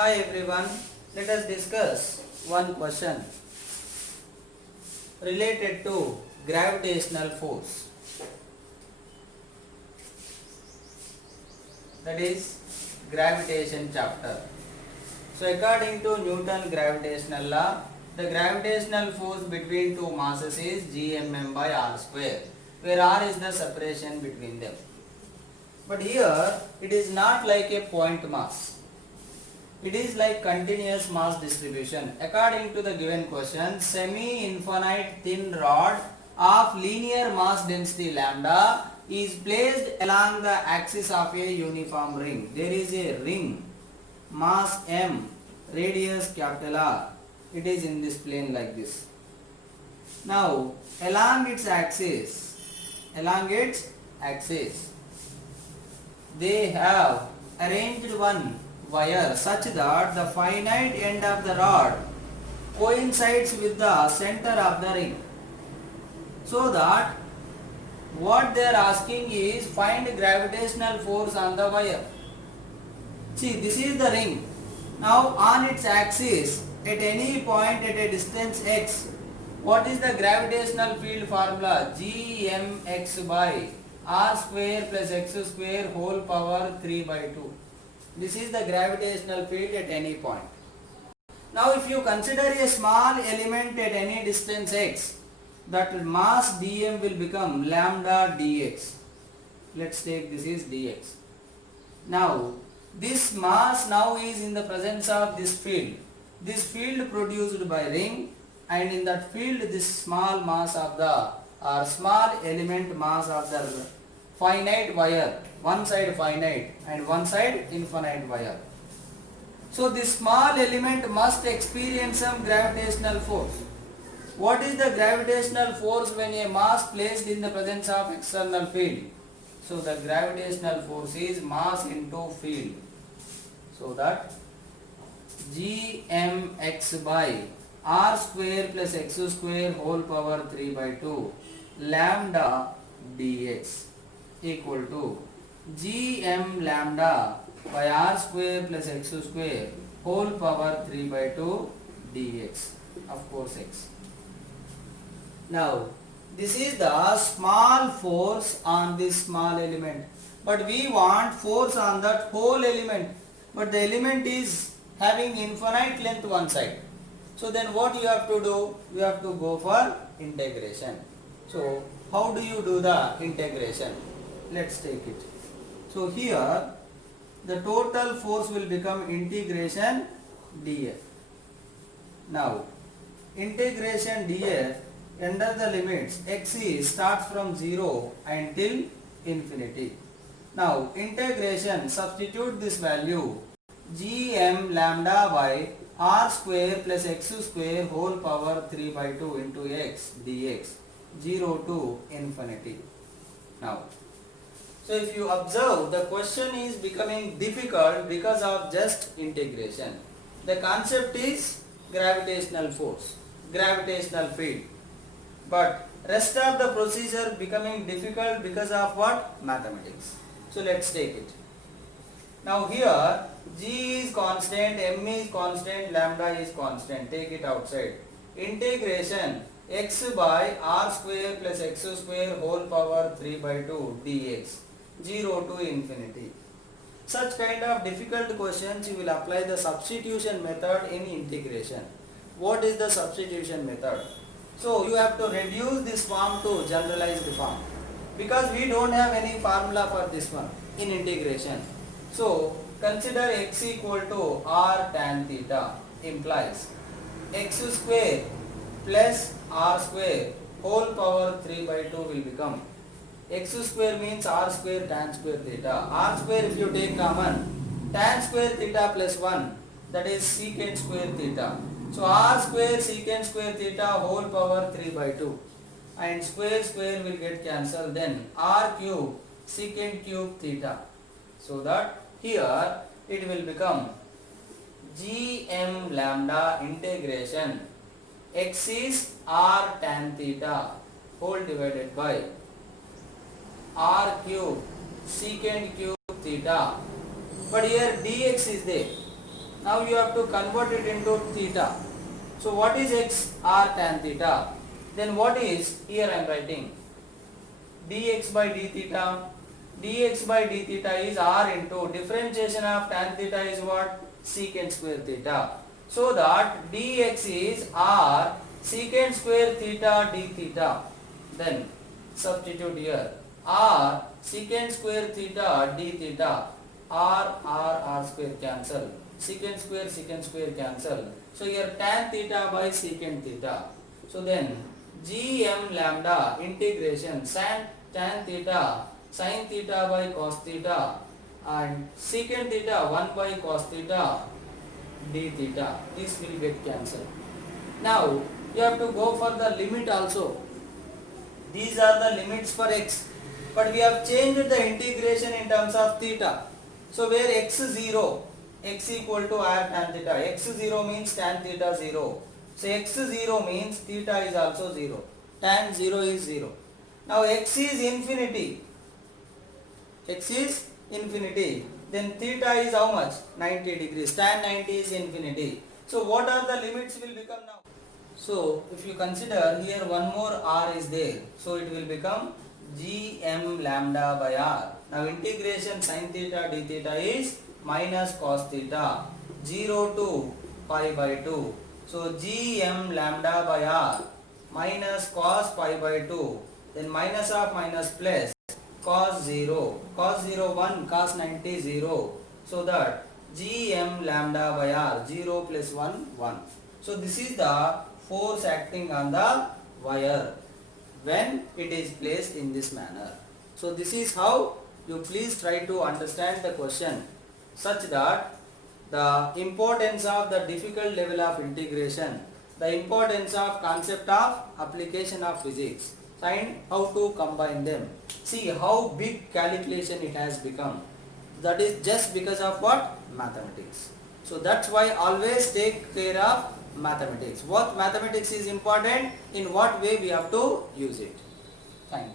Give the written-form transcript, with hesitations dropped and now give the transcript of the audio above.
Hi everyone, let us discuss one question related to gravitational force, that is gravitation chapter. So according to Newton gravitational law, the gravitational force between two masses is gmm by r square, where r is the separation between them. But here it is not like a point mass. It is like continuous mass distribution. According to the given question, semi-infinite thin rod of linear mass density lambda is placed along the axis of a uniform ring. There is a ring, mass m, radius capital R. It is in this plane like this. Now, along its axis, they have arranged one wire such that the finite end of the rod coincides with the center of the ring, so that what they are asking is find gravitational force on the wire. See, this is the ring. Now on its axis at any point at a distance x, what is the gravitational field formula? Gmx by r square plus x square whole power 3 by 2. This is the gravitational field at any point. Now if you consider a small element at any distance x, that mass dm will become lambda dx. Let's take this is dx. Now this mass now is in the presence of this field. This field produced by ring, and in that field this small mass of the or small element mass of the finite wire, one side finite and one side infinite wire. So this small element must experience some gravitational force. What is the gravitational force when a mass placed in the presence of external field? So the gravitational force is mass into field. So that gmx by r square plus x square whole power 3 by 2 lambda dx equal to gm lambda by r square plus x square whole power 3 by 2 dx, of course x. Now this is the small force on this small element, but we want force on that whole element, but the element is having infinite length one side. So then what you have to do? You have to go for integration. So how do you do the integration? Let's take it. So here the total force will become integration df. Now integration df under the limits x is starts from 0 until infinity. Now integration, substitute this value gm lambda by r square plus x square whole power 3 by 2 into x dx 0 to infinity. Now so if you observe, the question is becoming difficult because of just integration. The concept is gravitational force, gravitational field, but rest of the procedure becoming difficult because of what? Mathematics. So let's take it. Now here g is constant, m is constant, lambda is constant. Take it outside. Integration x by r square plus x square whole power 3 by 2 dx 0 to infinity. Such kind of difficult questions you will apply the substitution method in integration. What is the substitution method? So you have to reduce this form to generalized form, because we don't have any formula for this one in integration. So consider x equal to r tan theta implies x square plus r square whole power 3 by 2 will become x square means r square tan square theta. R square if you take common, tan square theta plus 1, that is secant square theta. So r square secant square theta whole power 3 by 2, and square square will get cancelled, then r cube secant cube theta. So that here it will become gm lambda integration x is r tan theta whole divided by r cube secant cube theta, but here dx is there. Now you have to convert it into theta. So what is x? R tan theta. Then what is, here I am writing dx by d theta. Dx by d theta is r into differentiation of tan theta is what? Secant square theta. So that dx is r secant square theta d theta. Then substitute here r secant square theta d theta. R square cancel. Secant square cancel. So here tan theta by secant theta. So then gm lambda integration tan theta sin theta by cos theta and secant theta 1 by cos theta d theta. This will get cancelled. Now you have to go for the limit also. These are the limits for x, but we have changed the integration in terms of theta. So where x0, x equal to r tan theta, x0 means tan theta 0. So x0 means theta is also 0, tan 0 is 0. Now x is infinity, then theta is how much? 90 degrees, tan 90 is infinity. So what are the limits will become now? So if you consider here one more r is there, so it will become gm lambda by r. Now integration sin theta d theta is minus cos theta 0 to pi by 2. So gm lambda by r minus cos pi by 2, then minus of minus plus cos 0, cos 0 1, cos 90 0. So that gm lambda by r 0 plus 1 1. So this is the force acting on the wire when it is placed in this manner. So this is how you please try to understand the question such that the importance of the difficult level of integration, the importance of concept of application of physics and how to combine them. See how big calculation it has become. That is just because of what? Mathematics. So that's why always take care of mathematics. What mathematics is important, in what way we have to use it. Thank you.